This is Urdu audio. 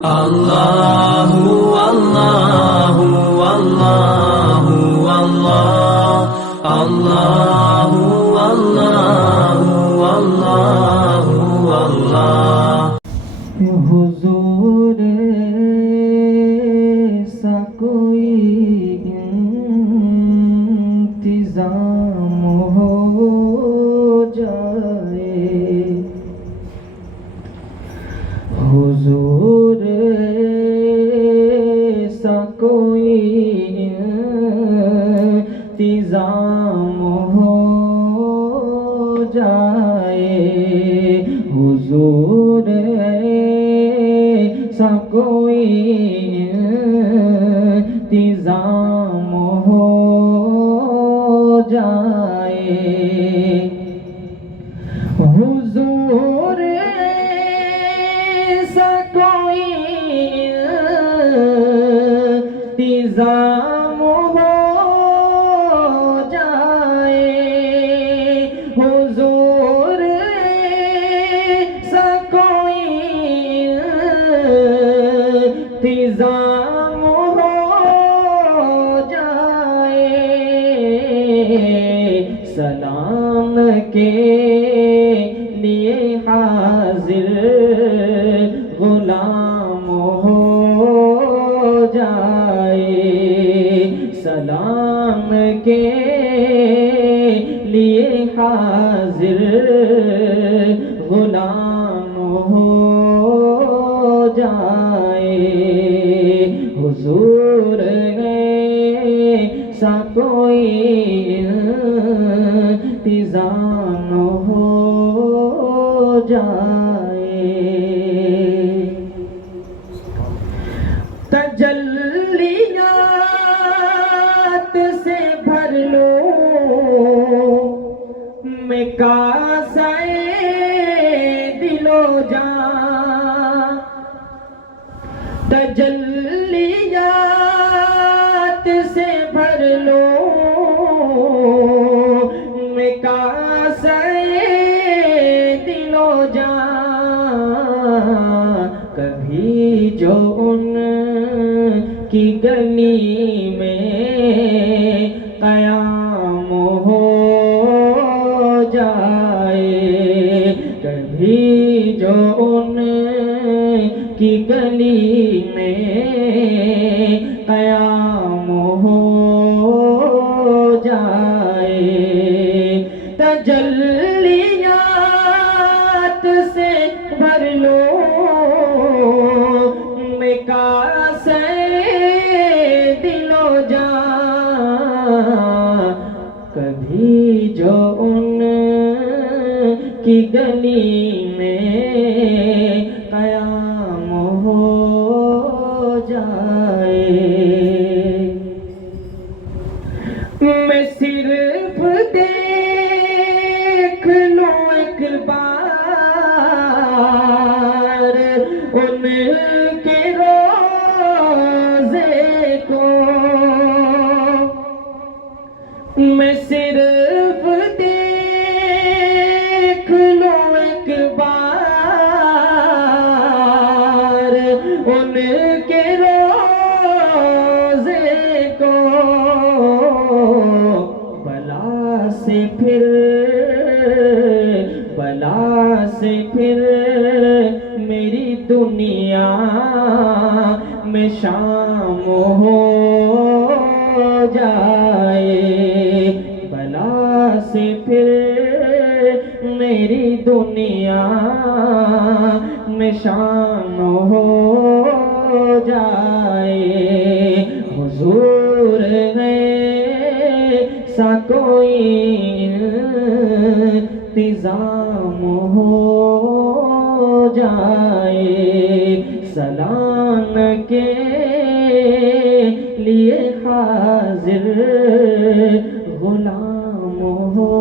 اللہ اللہ اللہ اللہ اللہ اللہ اللہ اللہ حضور سا کوئی انتظام ہو جائے، حضور سا کوئی انتظام ہو جائے، حضور سا کوئی انتظام ہو جائے، حضور سا کوئی انتظام ہو جائے، حضور سا کوئی انتظام ہو جائے، سلام کے لیے حاضر غلام ہو جائے، سلام کے لیے حاضر غلام ہو جائے، حضور سا کوئی انتظام ہو جائے، تجلیات سے بھر لو میں کاسہ دل و جان، تجلیات سے بھر لو میں کاسہ دل و جان، کبھی جو ان کی گلی میں قیام ہو جائے، کبھی جو ان کی گلی میں قیام ہو جائے، تجلیات سے بھر لو میں کاسہ دل و جان، کبھی جو ان کی گلی میں قیام ہو جائے، میں صرف دیکھ لوں ایک بار ان کے روضے کو، میں صرف دیکھ لوں ایک بار ان کے روضے کو، بلا سے پھر میری دنیا میں شام ہو جائے، بلا سے پھر میری دنیا میں شام ہو جائے، حضور سا کوئی انتظام ہو جائے، سلام کے لیے حاضر غلام ہو